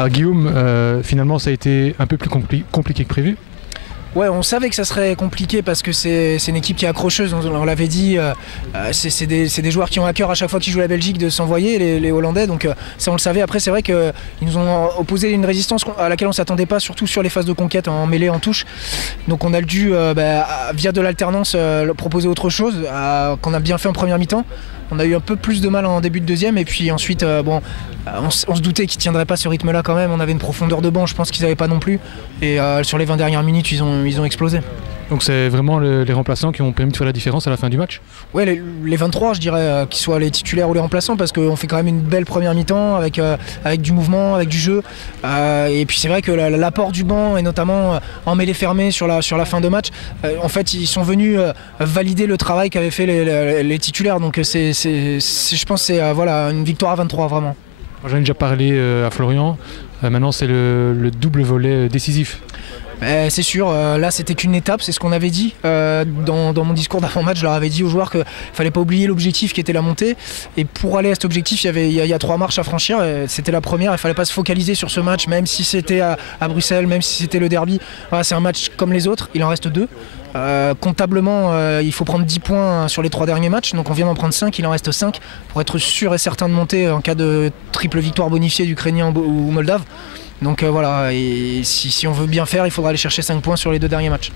Alors Guillaume, finalement ça a été un peu plus compliqué que prévu. Ouais, on savait que ça serait compliqué parce que c'est une équipe qui est accrocheuse, on l'avait dit, c'est des joueurs qui ont à cœur à chaque fois qu'ils jouent la Belgique de s'envoyer, les Hollandais, donc ça on le savait. Après c'est vrai qu'ils nous ont opposé une résistance à laquelle on ne s'attendait pas, surtout sur les phases de conquête en mêlée, en touche. Donc on a dû, via de l'alternance, proposer autre chose, qu'on a bien fait en première mi-temps. On a eu un peu plus de mal en début de deuxième et puis ensuite, on se doutait qu'ils ne tiendraient pas ce rythme-là quand même. On avait une profondeur de banc, je pense qu'ils n'avaient pas non plus. Et sur les 20 dernières minutes, ils ont explosé. Donc c'est vraiment les remplaçants qui ont permis de faire la différence à la fin du match? Ouais, les 23, je dirais, qu'ils soient les titulaires ou les remplaçants, parce qu'on fait quand même une belle première mi-temps avec du mouvement, avec du jeu. Et puis c'est vrai que l'apport du banc, et notamment en mêlée fermée sur la fin de match, en fait ils sont venus valider le travail qu'avaient fait les titulaires. Donc je pense que c'est voilà, une victoire à 23 vraiment. J'en ai déjà parlé à Florian, maintenant c'est le double volet décisif. C'est sûr, là c'était qu'une étape, c'est ce qu'on avait dit dans mon discours d'avant-match. Je leur avais dit aux joueurs qu'il ne fallait pas oublier l'objectif qui était la montée, et pour aller à cet objectif il y a 3 marches à franchir. C'était la première, il ne fallait pas se focaliser sur ce match, même si c'était à Bruxelles, même si c'était le derby. Voilà, c'est un match comme les autres, il en reste 2. Comptablement il faut prendre 10 points sur les 3 derniers matchs, donc on vient d'en prendre 5, il en reste 5 pour être sûr et certain de monter en cas de triple victoire bonifiée d'Ukrainien ou Moldave. Donc voilà, et si on veut bien faire, il faudra aller chercher 5 points sur les 2 derniers matchs.